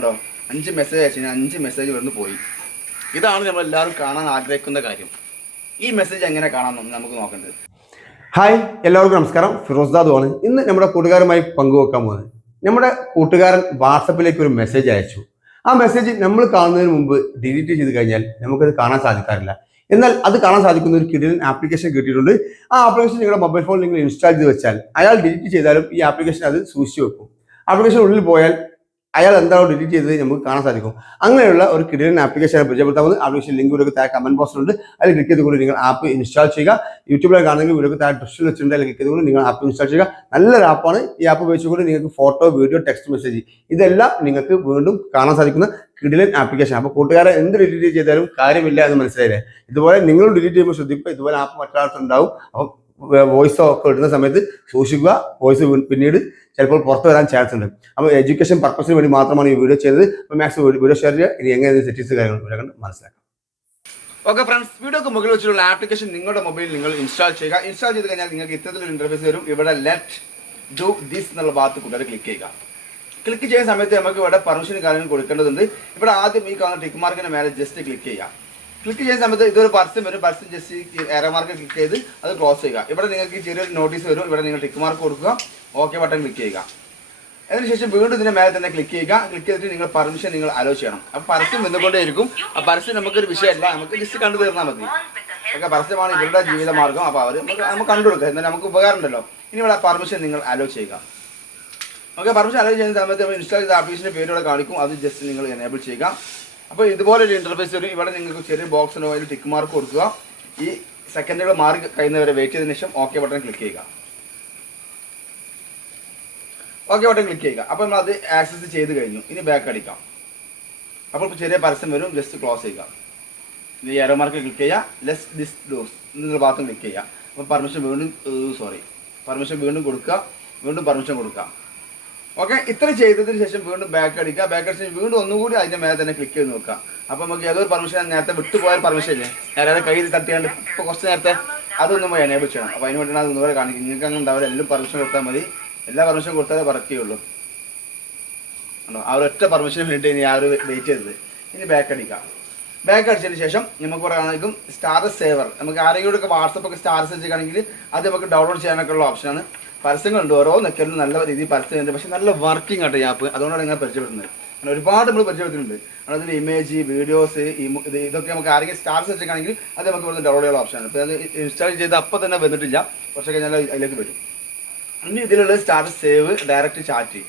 ോ 5 message അയച്ചു 5 message ഇവിടുന്ന് പോയി. ഇതാണ് നമ്മളെല്ലാവരും കാണാൻ ആഗ്രഹിക്കുന്ന കാര്യം. ഈ മെസ്സേജ് എങ്ങനെ കാണാമെന്ന് നമുക്ക് നോക്കേണ്ടത്. ഹായ്, എല്ലാവർക്കും നമസ്കാരം. ഫിറോസ് ദാദുവാണ്. ഇന്ന് നമ്മുടെ കൂട്ടുകാരുമായി പങ്കുവെക്കാൻ പോകുന്നത്, നമ്മുടെ കൂട്ടുകാരൻ വാട്സപ്പിലേക്ക് ഒരു മെസ്സേജ് അയച്ചു. ആ മെസ്സേജ് നമ്മൾ കാണുന്നതിന് മുമ്പ് ഡിലീറ്റ് ചെയ്ത് കഴിഞ്ഞാൽ നമുക്കത് കാണാൻ സാധിക്കാറില്ല. എന്നാൽ അത് കാണാൻ സാധിക്കുന്ന ഒരു കിടിലൻ ആപ്ലിക്കേഷൻ കിട്ടിയിട്ടുണ്ട്. ആ ആപ്ലിക്കേഷൻ നിങ്ങളുടെ മൊബൈൽ ഫോണിൽ നിങ്ങൾ ഇൻസ്റ്റാൾ ചെയ്ത് വെച്ചാൽ അയാൾ ഡിലീറ്റ് ചെയ്താലും ഈ ആപ്ലിക്കേഷൻ അത് സൂക്ഷിച്ചു വെക്കും. ആപ്ലിക്കേഷൻ ഉള്ളിൽ പോയാൽ അയാൾ എന്താണോ ഡിലീറ്റ് ചെയ്തത് നമുക്ക് കാണാൻ സാധിക്കും. അങ്ങനെയുള്ള ഒരു കിടിലൻ ആപ്ലിക്കേഷൻ പരിചയപ്പെടുത്താവുന്നത്. ആപ്ലിക്കേഷൻ ലിങ്ക് ഇവിടെ താഴെ കമന്റ് ബോക്സിലുണ്ട്. അതിൽ ക്ലിക്ക് ചെയ്തുകൊണ്ട് നിങ്ങൾ ആപ്പ് ഇൻസ്റ്റാൾ ചെയ്യുക. യൂട്യൂബിൽ കാണുന്നെങ്കിൽ വീഡിയോ താഴെ ഡിസ്ക്രിപ്ഷനിൽ വെച്ചിട്ടുണ്ട്. അതിൽ ക്ലിക്ക് ചെയ്തുകൊണ്ട് നിങ്ങൾ ആപ്പ് ഇൻസ്റ്റാൾ ചെയ്യുക. നല്ലൊരു ആപ്പാണ്. ഈ ആപ്പ് ഉപയോഗിച്ചുകൊണ്ട് നിങ്ങൾക്ക് ഫോട്ടോ, വീഡിയോ, ടെക്സ്റ്റ് മെസ്സേജ് ഇതെല്ലാം നിങ്ങൾക്ക് വീണ്ടും കാണാൻ സാധിക്കുന്ന കിടിലൻ ആപ്ലിക്കേഷൻ. അപ്പോൾ കൂട്ടുകാരെ എന്ത് ഡിലീറ്റ് ചെയ്താലും കാര്യമില്ല എന്ന് മനസ്സിലായില്ലേ? ഇതുപോലെ നിങ്ങളും ഡിലീറ്റ് ചെയ്യുമ്പോൾ ശ്രദ്ധിക്കുക. ഇതുപോലെ ആപ്പ് മറ്റൊരാൾക്കുണ്ടാവും. അപ്പോൾ വോയിസ് ഒക്കെ ഇടുന്ന സമയത്ത് സൂക്ഷിക്കുക. വോയിസ് പിന്നീട് ചിലപ്പോൾ പുറത്തു വരാൻ ചാൻസ് ഉണ്ട്. അപ്പോൾ എഡ്യൂക്കേഷൻ പർപ്പസിന് വേണ്ടി മാത്രമാണ് ഈ വീഡിയോ ചെയ്തത്. അപ്പോൾ മാക്സിമം വീഡിയോ ഷെയർ ചെയ്യുക. ഇനി എങ്ങനെ സെറ്റിങ്സ് കാര്യങ്ങൾ മനസ്സിലാക്കാം. ഓക്കെ ഫ്രണ്ട്സ്, വീഡിയോക്ക് മുകളിൽ വെച്ചിട്ടുള്ള ആപ്ലിക്കേഷൻ നിങ്ങളുടെ മൊബൈലിൽ നിങ്ങൾ ഇൻസ്റ്റാൾ ചെയ്യുക. ഇൻസ്റ്റാൾ ചെയ്ത് കഴിഞ്ഞാൽ നിങ്ങൾക്ക് ഇത്തരത്തിലൊരു ഇന്റർഫേസ് വരും. ഇവിടെ ലെറ്റ് ഡു ദിസ് എന്നുള്ള ഭാഗത്ത് കൂടെ ക്ലിക്ക് ചെയ്യുക. ക്ലിക്ക് ചെയ്യുന്ന സമയത്ത് നമുക്ക് ഇവിടെ പെർമിഷനും കാര്യങ്ങൾ കൊടുക്കേണ്ടതുണ്ട്. ഇവിടെ ആദ്യം ഈ കാണുന്ന ടിക്ക് മാർക്കിന്റെ മേലെ ജസ്റ്റ് ക്ലിക്ക് ചെയ്യുക. ക്ലിക്ക് ചെയ്യുന്ന സമയത്ത് ഇതൊരു പർസൻ വരും. പർസൻ ജസ്റ്റ് ഏറോ മാർക്ക് ക്ലിക്ക് ചെയ്ത് അത് ക്ലോസ് ചെയ്യുക. ഇവിടെ നിങ്ങൾക്ക് ചെറിയൊരു നോട്ടീസ് വരും. ഇവിടെ നിങ്ങൾ ടിക്ക് മാർക്ക് കൊടുക്കുക. ഓക്കെ ബട്ടൺ ക്ലിക്ക് ചെയ്യുക. അതിനുശേഷം വീണ്ടും ഇതിന്റെ മേലെ തന്നെ ക്ലിക്ക് ചെയ്യുക. ക്ലിക്ക് ചെയ്തിട്ട് നിങ്ങൾ പെർമിഷൻ നിങ്ങൾ അലോ ചെയ്യണം. അപ്പോൾ പരസ്യം വന്നുകൊണ്ടേയിരിക്കും. ആ പരസ്യം നമുക്കൊരു വിഷയമല്ല, നമുക്ക് ജസ്റ്റ് കണ്ടു തീർന്നാൽ മതി. ഓക്കെ, പരസ്യമാണ് ഇവരുടെ ജീവിതമാർഗം. അപ്പോൾ അവർ നമുക്ക് കണ്ടു കൊടുക്കുക. എന്നാൽ നമുക്ക് ഉപകാരം ഉണ്ടല്ലോ. ഇനി ഇവിടെ പെർമിഷൻ നിങ്ങൾ അലോ ചെയ്യുക. ഓക്കെ, പെർമിഷൻ അലോ ചെയ്യുന്ന സമയത്ത് നമ്മൾ ഇൻസ്റ്റാൾ ചെയ്ത ആപ്ലിക്കേഷൻ്റെ പേര് ഇവിടെ കാണിക്കും. അത് ജസ്റ്റ് നിങ്ങൾ എനേബിൾ ചെയ്യുക. അപ്പോൾ ഇതുപോലെ ഒരു ഇന്റർഫേസ് വരും. ഇവിടെ നിങ്ങൾക്ക് ചെറിയ ബോക്സിനോ അതിൽ ടിക്ക് മാർക്ക് കൊടുക്കുക. ഈ സെക്കൻഡുകൾ മാറി കഴിയുന്നവരെ വെയിറ്റ് ചെയ്തതിനു ശേഷം ഓക്കെ ബട്ടൺ ക്ലിക്ക് ചെയ്യുക. ഓക്കെ ബട്ടൺ ക്ലിക്ക് ചെയ്യുക. അപ്പോൾ നമ്മൾ അത് ആക്സസ് ചെയ്ത് കഴിഞ്ഞു. ഇനി ബാക്ക് അടിക്കാം. അപ്പോൾ ചെറിയ പരസ്യം വരും. ജസ്റ്റ് ക്ലോസ് ചെയ്യുക. ഈ ഏറോ മാർക്ക് ക്ലിക്ക് ചെയ്യുക. ലെസ് ദിസ് ഡോസ് എന്നുള്ള ഭാഗത്തും ക്ലിക്ക് ചെയ്യുക. അപ്പോൾ പെർമിഷൻ വീണ്ടും കൊടുക്കുക. വീണ്ടും പെർമിഷൻ കൊടുക്കുക. ഓക്കെ, ഇത്ര ചെയ്തതിന് ശേഷം വീണ്ടും ബാക്ക് അടിക്കുക. ബാക്ക് അടിച്ച് വീണ്ടും ഒന്നുകൂടി അതിൻ്റെ മേലെ തന്നെ ക്ലിക്ക് ചെയ്ത് നോക്കുക. അപ്പോൾ നമുക്ക് ഏതൊരു പെർമിഷൻ നേരത്തെ വിട്ടുപോയ പെർമിഷൻ ഇല്ലേ, നേരെ കയ്യിൽ തട്ടിയാണ്ട് ഇപ്പോൾ കുറച്ച് നേരത്തെ അതൊന്നും എനേബിൾ ചെയ്യണം. അപ്പോൾ അതിന് വേണ്ടിയാണ് അത് ഒന്നുകൂടെ കാണിക്കും. നിങ്ങൾക്ക് അങ്ങനെ ഉണ്ടാവില്ല. എല്ലാം പെർമിഷൻ കൊടുത്താൽ മതി. എല്ലാ പെർമിഷൻ കൊടുത്താലേ വർക്കുകയുള്ളൂ. ആ ഒരു ഒറ്റ പെർമിഷന് വേണ്ടി ഇനി ആ ഒരു വെയിറ്റ് ചെയ്തത്. ഇനി ബാക്ക് അടിക്കാം. ബാക്ക് അടിച്ചതിന് ശേഷം നമുക്ക് പറയുകയാണെങ്കിൽ സ്റ്റാറ്റസ് സേവർ, നമുക്ക് ആരെങ്കിലുമൊക്കെ വാട്സപ്പൊക്കെ സ്റ്റാറ്റസ് വെച്ചിട്ടാണെങ്കിൽ അത് നമുക്ക് ഡൗൺലോഡ് ചെയ്യാനൊക്കെ ഉള്ള ഓപ്ഷനാണ്. പരസ്യങ്ങളുണ്ട്, ഓരോ നിൽക്കലും നല്ല രീതിയിൽ പരസ്യമുണ്ട്. പക്ഷേ നല്ല വർക്കിംഗ് ആട്ടോ ഈ ആപ്പ്. അതുകൊണ്ടാണ് ഇങ്ങനെ പരിചയപ്പെടുന്നത്. അങ്ങനെ ഒരുപാട് നമ്മൾ പരിചയപ്പെടുത്തുന്നുണ്ട്. അതിൻ്റെ ഇമേജ്, വീഡിയോസ്, ഇതൊക്കെ നമുക്ക് ആരെങ്കിലും സ്റ്റാറ്റസ് വെച്ചിട്ടാണെങ്കിൽ അത് നമുക്ക് ഇവിടുന്ന് ഡൗൺലോഡ് ചെയ്യാനുള്ള ഓപ്ഷനാണ്. ഇപ്പോൾ അത് ഇൻസ്റ്റാൾ ചെയ്ത് അപ്പോൾ തന്നെ വന്നിട്ടില്ല, കുറച്ച് കഴിഞ്ഞാൽ അതിലേക്ക് വരും. ഇനി ഇതിലുള്ള status save, direct chat.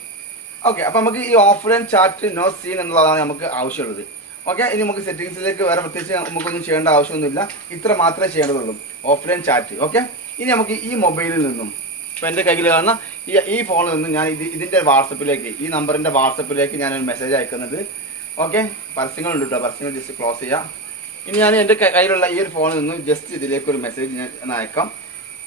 Okay, അപ്പോൾ നമുക്ക് ഈ ഓഫ്ലൈൻ ചാറ്റ് നോ സീൻ എന്നുള്ളതാണ് നമുക്ക് ആവശ്യമുള്ളത്. ഓക്കെ, ഇനി നമുക്ക് സെറ്റിങ്സിലേക്ക് വേറെ പ്രത്യേകിച്ച് നമുക്കൊന്നും ചെയ്യേണ്ട ആവശ്യമൊന്നുമില്ല. ഇത്ര മാത്രമേ ചെയ്യേണ്ടതുള്ളൂ, ഓഫ്ലൈൻ ചാറ്റ്. ഓക്കെ, ഇനി നമുക്ക് ഈ മൊബൈലിൽ നിന്നും, ഇപ്പോൾ എൻ്റെ കയ്യിൽ കാണുന്ന ഈ ഫോണിൽ നിന്നും ഞാൻ ഇതിൻ്റെ വാട്സപ്പിലേക്ക്, ഈ നമ്പറിൻ്റെ വാട്സപ്പിലേക്ക് ഞാനൊരു മെസ്സേജ് അയക്കുന്നത്. ഓക്കെ, പരസ്യങ്ങളുണ്ട് കേട്ടോ. പരസ്യങ്ങൾ ജസ്റ്റ് ക്ലോസ് ചെയ്യാം. ഇനി ഞാൻ എൻ്റെ കയ്യിലുള്ള ഈ ഒരു ഫോണിൽ നിന്നും ജസ്റ്റ് ഇതിലേക്ക് ഒരു മെസ്സേജ് ഞാൻ അയക്കാം.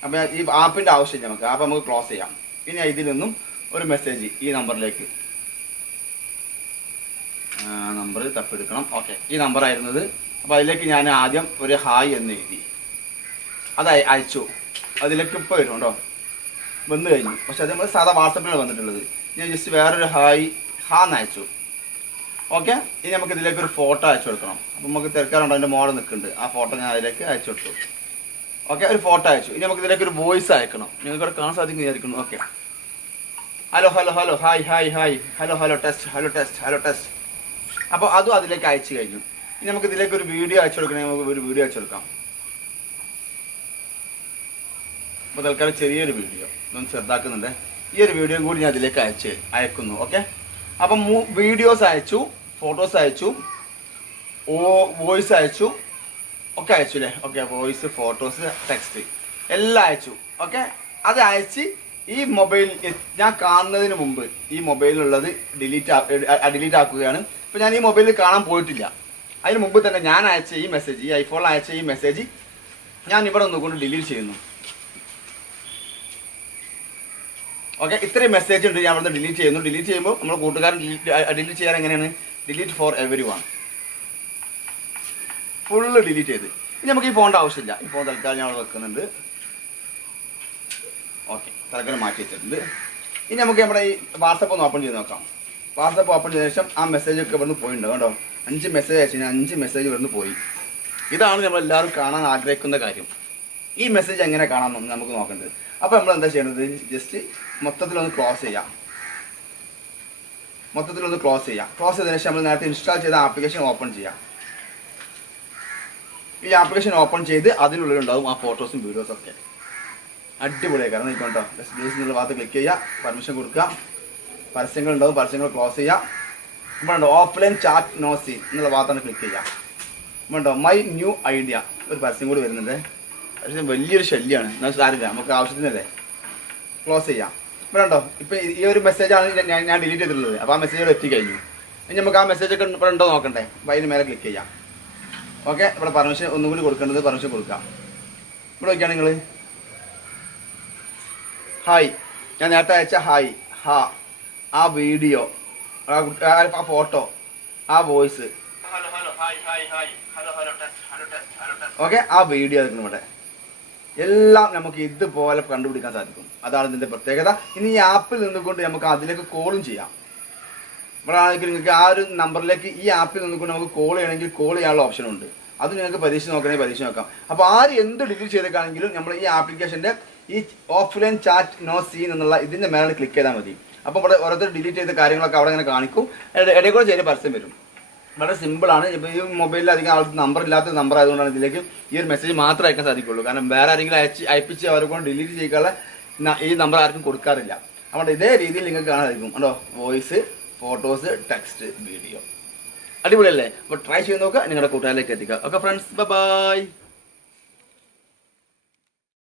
അപ്പോൾ ഈ ആപ്പിൻ്റെ ആവശ്യമില്ല നമുക്ക്. ആപ്പ് നമുക്ക് ക്ലോസ് ചെയ്യാം. ഇനി ഇതിൽ നിന്നും ഒരു മെസ്സേജ് ഈ നമ്പറിലേക്ക്, നമ്പർ തപ്പെടുക്കണം. ഓക്കെ, ഈ നമ്പറായിരുന്നത്. അപ്പോൾ അതിലേക്ക് ഞാൻ ആദ്യം ഒരു ഹായ് എന്ന് എഴുതി അത് അയച്ചു. അതിലേക്ക് ഇപ്പോൾ വരും കേട്ടോ, വന്നു കഴിഞ്ഞു. പക്ഷെ അത് നമ്മൾ സാധാ വാട്സപ്പിലാണ് വന്നിട്ടുള്ളത്. ഞാൻ ജസ്റ്റ് വേറൊരു ഹാന്ന് അയച്ചു. ഓക്കെ, ഇനി നമുക്ക് ഇതിലേക്ക് ഒരു ഫോട്ടോ അയച്ചു കൊടുക്കണം. അപ്പോൾ നമുക്ക് തിരക്കാറുണ്ടോ, അതിൻ്റെ മോഡൽ നിൽക്കുന്നുണ്ട്. ആ ഫോട്ടോ ഞാൻ അതിലേക്ക് അയച്ചു കൊടുത്തു. ഓക്കെ, ഒരു ഫോട്ടോ അയച്ചു. ഇനി നമുക്ക് ഇതിലേക്ക് ഒരു വോയിസ് അയക്കണം. നിങ്ങൾക്ക് ഇവിടെ കാണാൻ സാധിക്കും വിചാരിക്കുന്നു. Okay, hello hello hello hi hi hi hello hello test hello test hello test. അപ്പോൾ അതും അതിലേക്ക് അയച്ചു കഴിഞ്ഞു. ഇനി നമുക്ക് ഇതിലേക്ക് ഒരു വീഡിയോ അയച്ചു കൊടുക്കണമെങ്കിൽ നമുക്ക് ഒരു വീഡിയോ അയച്ചു കൊടുക്കാം. അപ്പോൾ തൽക്കാലം ചെറിയൊരു വീഡിയോ ഇതൊന്ന് ചെറുതാക്കുന്നുണ്ട്. ഈ ഒരു വീഡിയോയും കൂടി ഞാൻ അതിലേക്ക് അയക്കുന്നു. ഓക്കെ, അപ്പം വീഡിയോസ് അയച്ചു, ഫോട്ടോസ് അയച്ചു, വോയിസ് അയച്ചു, ഒക്കെ അയച്ചു അല്ലേ. ഓക്കെ, വോയിസ്, ഫോട്ടോസ്, ടെക്സ്റ്റ് എല്ലാം അയച്ചു. ഓക്കെ, അത് അയച്ച് ഈ മൊബൈൽ ഞാൻ കാണുന്നതിന് മുമ്പ് ഈ മൊബൈലിലുള്ളത് ഡിലീറ്റ് ആക്കുകയാണ്. ഇപ്പോൾ ഞാൻ ഈ മൊബൈലിൽ കാണാൻ പോയിട്ടില്ല. അതിന് മുമ്പ് തന്നെ ഞാൻ അയച്ച ഈ മെസ്സേജ്, ഈ ഐഫോണിൽ അയച്ച ഈ മെസ്സേജ് ഞാൻ ഇവിടെ ഒന്നുകൊണ്ട് ഡിലീറ്റ് ചെയ്യുന്നു. ഓക്കെ, ഇത്രയും മെസ്സേജ് ഉണ്ട്. ഞാൻ ഇവിടെ ഡിലീറ്റ് ചെയ്യുന്നു. ഡിലീറ്റ് ചെയ്യുമ്പോൾ നമ്മൾ കൂട്ടുകാരൻ ഡിലീറ്റ് ചെയ്യാൻ എങ്ങനെയാണ്, delete for every one, full delete ചെയ്ത്. ഇനി നമുക്ക് ഈ ഫോണിൻ്റെ ആവശ്യമില്ല. ഈ ഫോൺ തൽക്കാലം ഞാൻ അവിടെ വെക്കുന്നുണ്ട്. ഓക്കെ, തൽക്കാലം മാറ്റി വെച്ചിട്ടുണ്ട്. ഇനി നമുക്ക് നമ്മുടെ ഈ വാട്സപ്പ് ഒന്ന് ഓപ്പൺ ചെയ്ത് നോക്കാം. വാട്സപ്പ് ഓപ്പൺ ചെയ്ത ശേഷം ആ മെസ്സേജ് ഒക്കെ ഇവിടുന്ന് പോയിട്ടുണ്ട് കേട്ടോ. 5 മെസ്സേജ് അയച്ചു കഴിഞ്ഞാൽ 5 മെസ്സേജ് ഇവിടുന്ന് പോയി. ഇതാണ് നമ്മളെല്ലാവരും കാണാൻ ആഗ്രഹിക്കുന്ന കാര്യം. ഈ മെസ്സേജ് എങ്ങനെ കാണാമെന്ന് നമുക്ക് നോക്കേണ്ടത്. അപ്പോൾ നമ്മൾ എന്താ ചെയ്യേണ്ടത്, ജസ്റ്റ് മൊത്തത്തിലൊന്ന് ക്ലോസ് ചെയ്യാം. ക്ലോസ് ചെയ്തതിനു ശേഷം നമ്മൾ നേരത്തെ ഇൻസ്റ്റാൾ ചെയ്ത ആപ്ലിക്കേഷൻ ഓപ്പൺ ചെയ്യാം. ഈ ആപ്ലിക്കേഷൻ ഓപ്പൺ ചെയ്ത് അതിനുള്ളിലുണ്ടാവും ആ ഫോട്ടോസും വീഡിയോസും ഒക്കെ. അടിപൊളിയായി കാരണം നിൽക്കണ്ടോ. ബേസ് എന്നുള്ള ഭാഗത്ത് ക്ലിക്ക് ചെയ്യുക, പെർമിഷൻ കൊടുക്കുക, പരസ്യങ്ങളുണ്ടാവും, പരസ്യങ്ങൾ ക്ലോസ് ചെയ്യുക. ഇവിടെ ഓഫ്ലൈൻ ചാറ്റ് നോ സീൻ എന്നുള്ള ഭാഗത്താണ് ക്ലിക്ക് ചെയ്യുക. ഇവിടെ മൈ ന്യൂ ഐഡിയ ഒരു പരസ്യം കൂടി വരുന്നുണ്ട്. പക്ഷേ വലിയൊരു ശല്യമാണ്, എന്നാൽ സാരില്ല, നമുക്ക് ആവശ്യത്തിനല്ലേ. ക്ലോസ് ചെയ്യാം. ഇവിടെ ഉണ്ടോ ഇപ്പം ഈ ഒരു മെസ്സേജാണ് ഞാൻ ഡിലീറ്റ് ചെയ്തിട്ടുള്ളത്. അപ്പോൾ ആ മെസ്സേജ് എത്തിക്കഴിഞ്ഞു. ഇനി നമുക്ക് ആ മെസ്സേജൊക്കെ ഇവിടെ ഉണ്ടോ നോക്കണ്ടേ. അപ്പോൾ അതിന് മേലെ ക്ലിക്ക് ചെയ്യാം. ഓക്കെ, ഇവിടെ പെർമിഷൻ ഒന്നും കൂടി കൊടുക്കേണ്ടത് പെർമിഷൻ കൊടുക്കാം. ഇവിടെ നോക്കിയാണ് നിങ്ങൾ ഹായ്, ഞാൻ നേരത്തെ അയച്ച ഹായ്, ആ വീഡിയോ, ആ ഫോട്ടോ, ആ വോയിസ്, ഓക്കെ, ആ വീഡിയോ എടുക്കണം. ഇവിടെ എല്ലാം നമുക്ക് ഇതുപോലെ കണ്ടുപിടിക്കാൻ സാധിക്കും. അതാണ് ഇതിൻ്റെ പ്രത്യേകത. ഇനി ഈ ആപ്പിൽ നിന്നുകൊണ്ട് നമുക്ക് അതിലേക്ക് കോളും ചെയ്യാം. ഇവിടെ ആണെങ്കിൽ നിങ്ങൾക്ക് ആ ഒരു നമ്പറിലേക്ക് ഈ ആപ്പിൽ നിന്നുകൊണ്ട് നമുക്ക് കോൾ ചെയ്യണമെങ്കിൽ കോൾ ചെയ്യാനുള്ള ഓപ്ഷൻ ഉണ്ട്. അത് നിങ്ങൾക്ക് പരീക്ഷ നോക്കണമെങ്കിൽ പരീക്ഷ നോക്കാം. അപ്പോൾ ആര് എന്ത് ഡിലീറ്റ് ചെയ്തേക്കാണെങ്കിലും നമ്മൾ ഈ ആപ്ലിക്കേഷൻ്റെ ഈ ഓഫ്ലൈൻ ചാറ്റ് നോ സീൻ എന്നുള്ള ഇതിൻ്റെ മേലെ ക്ലിക്ക് ചെയ്താൽ മതി. അപ്പോൾ ഇവിടെ ഓരോരുത്തർ ഡിലീറ്റ് ചെയ്ത കാര്യങ്ങളൊക്കെ അവിടെ ഇങ്ങനെ കാണിക്കും. ഇടയിൽ കൂടെ ചെറിയ പരസ്യം വരും. വളരെ സിമ്പിളാണ്. ഇപ്പോൾ ഈ മൊബൈലിൽ അധികം ആൾക്ക് നമ്പർ ഇല്ലാത്ത നമ്പർ ആയതുകൊണ്ടാണ് ഇതിലേക്ക് ഈ ഒരു മെസ്സേജ് മാത്രമേ അയക്കാൻ സാധിക്കുള്ളൂ. കാരണം വേറെ ആരെങ്കിലും അയപ്പിച്ച് അവരെ കൊണ്ട് ഡിലീറ്റ് ചെയ്യാനുള്ള ഈ നമ്പർ ആർക്കും കൊടുക്കാറില്ല. അതുകൊണ്ട് ഇതേ രീതിയിൽ നിങ്ങൾക്ക് കാണാൻ സാധിക്കും. കേട്ടോ, വോയിസ്, ഫോട്ടോസ്, ടെക്സ്റ്റ്, വീഡിയോ. അടിപൊളിയല്ലേ? അപ്പോൾ ട്രൈ ചെയ്ത് നോക്കുക, നിങ്ങളുടെ കൂട്ടുകാരിലേക്ക് എത്തിക്കുക. Okay friends, by.